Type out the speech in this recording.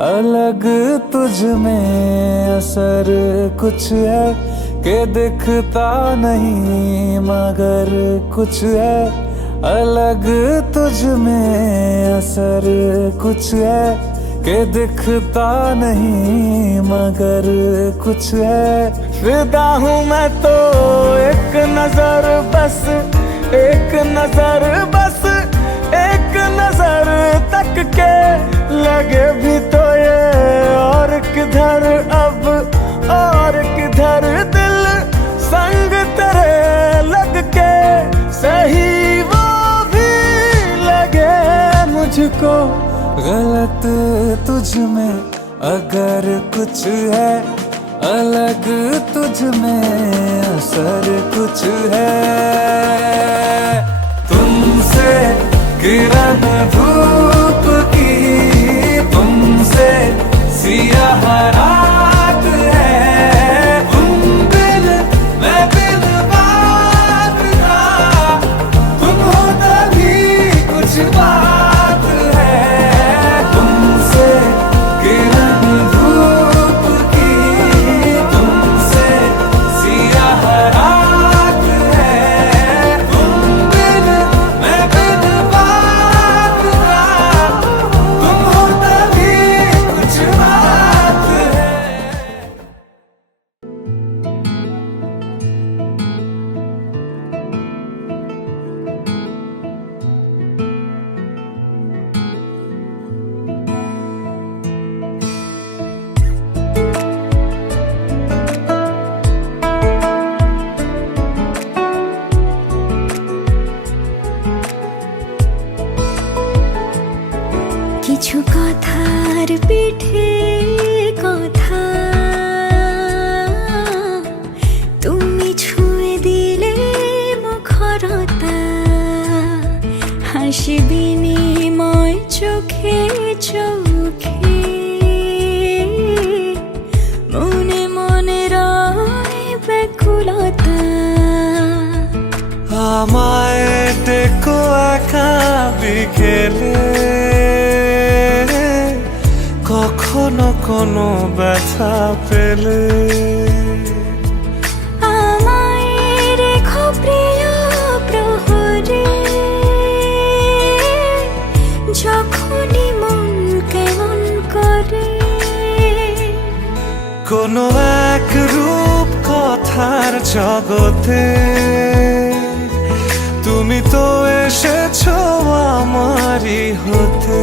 अलग तुझ में असर कुछ है कि दिखता नहीं मगर कुछ है। अलग तुझ में असर कुछ है कि दिखता नहीं मगर कुछ है। फिदा हूँ मैं तो एक नजर बस, एक नजर बस, एक नजर तक के लगे भी तो ये और किधर अब और किधर दिल संग तेरे लग के सही वो भी लगे मुझको। गलत तुझ में अगर कुछ है, अलग तुझ में असर कुछ है। तुमसे किरण धूप की, तुमसे सियाह रात है। तुम बिन मैं बिन बात का, तुम हो तभी कुछ बात है। तुमसे किरण धूप की, तुमसे सियाह रात है। तुम बिन मैं बिन बात का, तुम हो तभी कुछ बात है। কিছু কথার পিঠে কথা তুমি ছুঁয়ে দিলে মুখরতা। হাসি বিনিময় চোখে চোখে, মনে মনে রয় ব্যাকুলতা। আমায় ডেকো একা বিকেলে, কখনো কোনো ব্যথা পেলে। আমায় রেখো প্রিয় প্রহরে, যখনই মন কেমন করে। কোনো এক রূপ কথার জগতে তুমি তো এসেছো আমারই হতে।